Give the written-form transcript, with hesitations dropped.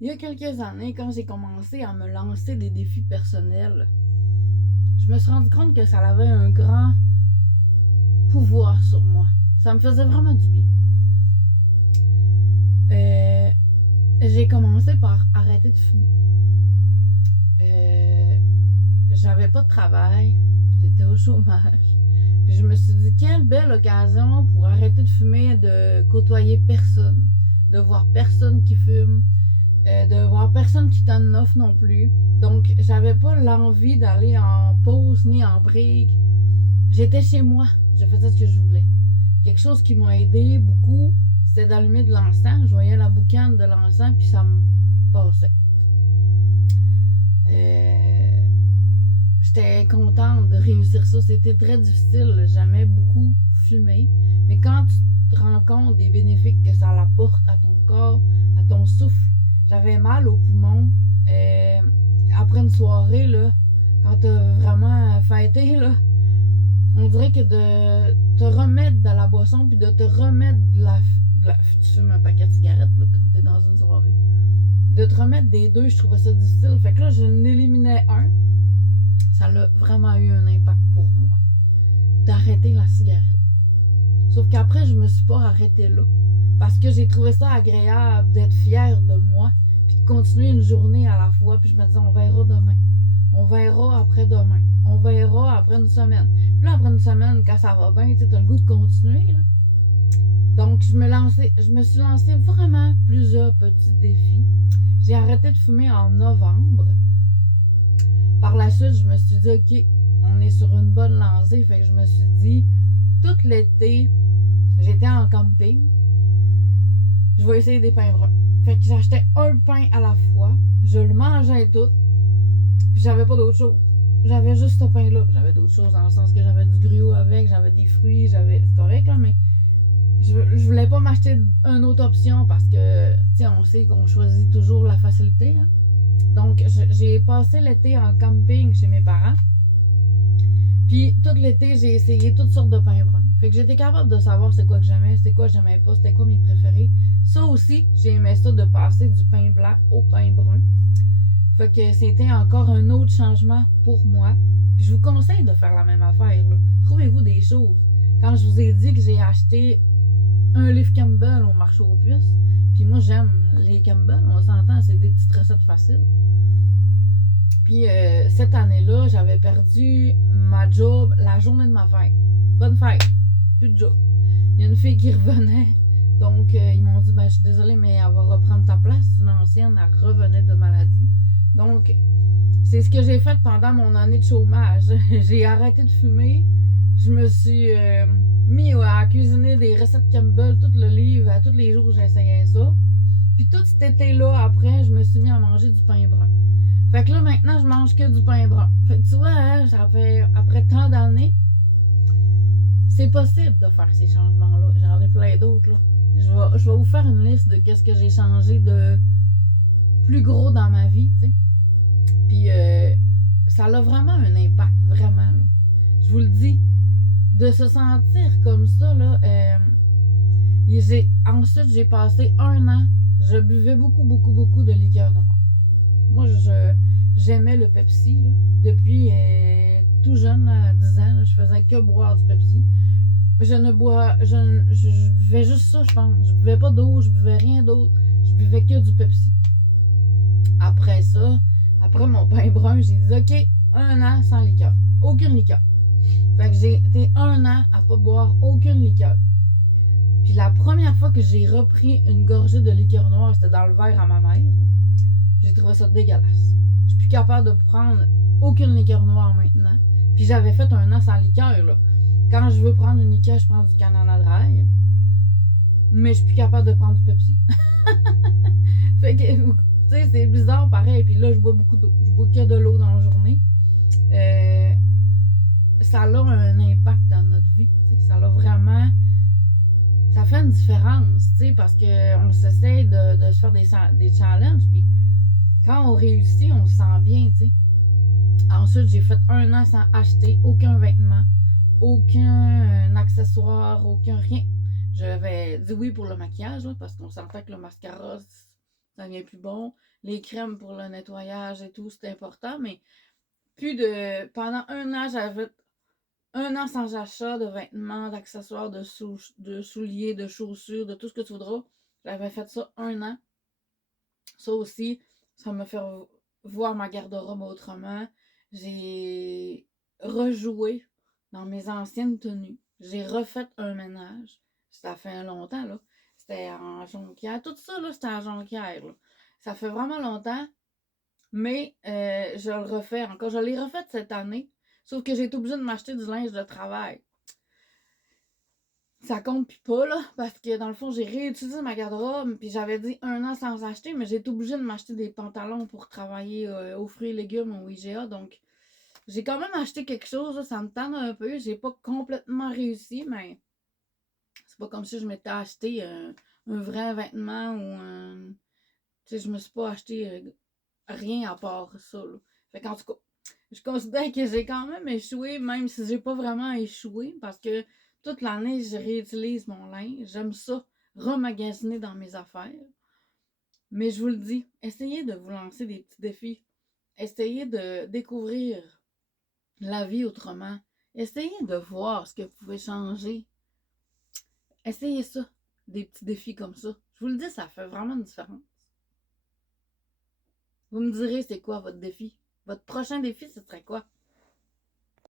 Il y a quelques années, quand j'ai commencé à me lancer des défis personnels, je me suis rendu compte que ça avait un grand pouvoir sur moi. Ça me faisait vraiment du bien. Euh, j'ai commencé par arrêter de fumer. Euh, J'avais pas de travail, j'étais au chômage. Puis je me suis dit, quelle belle occasion pour arrêter de fumer, de côtoyer personne, de voir personne qui fume, de voir personne qui t'en offre non plus. Donc, j'avais pas l'envie d'aller en pause ni en break. J'étais chez moi, je faisais ce que je voulais. Quelque chose qui m'a aidé beaucoup, c'était d'allumer de l'encens. Je voyais la boucane de l'encens, puis ça me passait. Euh, J'étais contente de réussir ça. C'était très difficile, jamais beaucoup fumé. Mais quand tu te rends compte des bénéfices que ça apporte à ton corps, à ton souffle, j'avais mal aux poumons. Après une soirée, là, quand t'as vraiment fêté, là, on dirait que de te remettre dans la boisson puis de te remettre tu fumes un paquet de cigarettes là, quand t'es dans une soirée. De te remettre des deux, je trouvais ça difficile. Fait que là, je n'éliminais un. Ça a vraiment eu un impact pour moi. D'arrêter la cigarette. Sauf qu'après, je me suis pas arrêtée là. Parce que j'ai trouvé ça agréable d'être fière de moi. Puis de continuer une journée à la fois. Puis je me disais, on verra demain. On verra après-demain. On verra après une semaine. Puis là, après une semaine, quand ça va bien, tu as le goût de continuer. Là. Donc, je me suis lancé vraiment plusieurs petits défis. J'ai arrêté de fumer en novembre. Par la suite, je me suis dit, OK, on est sur une bonne lancée. Fait que je me suis dit, tout l'été, j'étais en camping. Je vais essayer des pains bruns. Fait que j'achetais un pain à la fois. Je le mangeais tout. Puis j'avais pas d'autre chose. J'avais juste ce pain-là. J'avais d'autres choses dans le sens que j'avais du gruau avec, j'avais des fruits, c'est correct là, mais je voulais pas m'acheter une autre option parce que, tu sais, on sait qu'on choisit toujours la facilité. Hein? Donc, j'ai passé l'été en camping chez mes parents. Puis, tout l'été, j'ai essayé toutes sortes de pains bruns. Fait que j'étais capable de savoir c'est quoi que j'aimais, c'est quoi que j'aimais pas, c'était quoi mes préférés. Ça aussi, j'ai aimé ça de passer du pain blanc au pain brun. Fait que c'était encore un autre changement pour moi. Puis je vous conseille de faire la même affaire. Là. Trouvez-vous des choses. Quand je vous ai dit que j'ai acheté un livre Campbell au marché aux puces, puis moi j'aime les Campbell, on s'entend, c'est des petites recettes faciles. Puis cette année-là, j'avais perdu ma job la journée de ma fête. Bonne fête, plus de job. Il y a une fille qui revenait, donc ils m'ont dit, ben je suis désolée, mais elle va reprendre ta place. C'est une ancienne, elle revenait de maladie. Donc, c'est ce que j'ai fait pendant mon année de chômage. J'ai arrêté de fumer. Je me suis mis à cuisiner des recettes Campbell, tout le livre, à tous les jours j'essayais ça. Puis tout cet été-là, après, je me suis mis à manger du pain brun. Fait que là, maintenant, je mange que du pain brun. Fait que tu vois, hein, ça fait, après tant d'années, c'est possible de faire ces changements-là. J'en ai plein d'autres, là. Je vais vous faire une liste de qu'est-ce que j'ai changé de plus gros dans ma vie, tu sais. Puis ça a vraiment un impact, vraiment, là. Je vous le dis, de se sentir comme ça, là, ensuite, j'ai passé un an, je buvais beaucoup, beaucoup, beaucoup de liqueur noire. Moi, j'aimais le Pepsi, là. Depuis tout jeune, là, à 10 ans, là, je faisais que boire du Pepsi. Je buvais juste ça, je pense. Je buvais pas d'eau, je buvais rien d'autre. Je buvais que du Pepsi. Après ça, après mon pain brun, j'ai dit, OK, un an sans liqueur. Aucune liqueur. Fait que j'ai été un an à pas boire aucune liqueur. Puis la première fois que j'ai repris une gorgée de liqueur noire, c'était dans le verre à ma mère. J'ai trouvé ça dégueulasse. Je suis plus capable de prendre aucune liqueur noire maintenant. Puis j'avais fait un an sans liqueur, là. Quand je veux prendre une liqueur, je prends du Canada Dry. Mais je suis plus capable de prendre du Pepsi. Fait que, tu sais, c'est bizarre pareil. Puis là, je bois beaucoup d'eau. Je bois que de l'eau dans la journée. Ça a un impact dans notre vie. Ça a vraiment... Ça fait une différence, tu sais, parce qu'on s'essaie de se faire des challenges. Puis quand on réussit, on se sent bien, tu sais. Ensuite, j'ai fait un an sans acheter aucun vêtement, aucun accessoire, aucun rien. J'avais dit oui pour le maquillage, là, parce qu'on sentait que le mascara, ça devient plus bon. Les crèmes pour le nettoyage et tout, c'est important, mais pendant un an, j'avais un an sans achat de vêtements, d'accessoires, de souliers, de chaussures, de tout ce que tu voudras. J'avais fait ça un an. Ça aussi, ça m'a fait voir ma garde-robe autrement. J'ai rejoué dans mes anciennes tenues. J'ai refait un ménage. Ça fait longtemps, là. C'était en Jonquière. Tout ça, là, c'était en Jonquière, là. Ça fait vraiment longtemps, mais je le refais encore. Je l'ai refait cette année, sauf que j'ai été obligée de m'acheter du linge de travail. Ça compte pis pas, là, parce que dans le fond, j'ai réutilisé ma garde-robe, puis j'avais dit un an sans acheter, mais j'ai été obligée de m'acheter des pantalons pour travailler aux fruits et légumes au IGA, donc j'ai quand même acheté quelque chose, là, ça me tente un peu, j'ai pas complètement réussi, mais c'est pas comme si je m'étais acheté un vrai vêtement ou un... Tu sais, je me suis pas acheté rien à part ça, là. Fait qu'en tout cas, je considère que j'ai quand même échoué, même si j'ai pas vraiment échoué, parce que toute l'année, je réutilise mon linge. J'aime ça, remagasiner dans mes affaires. Mais je vous le dis, essayez de vous lancer des petits défis. Essayez de découvrir la vie autrement. Essayez de voir ce que vous pouvez changer. Essayez ça, des petits défis comme ça. Je vous le dis, ça fait vraiment une différence. Vous me direz, c'est quoi votre défi? Votre prochain défi, ce serait quoi?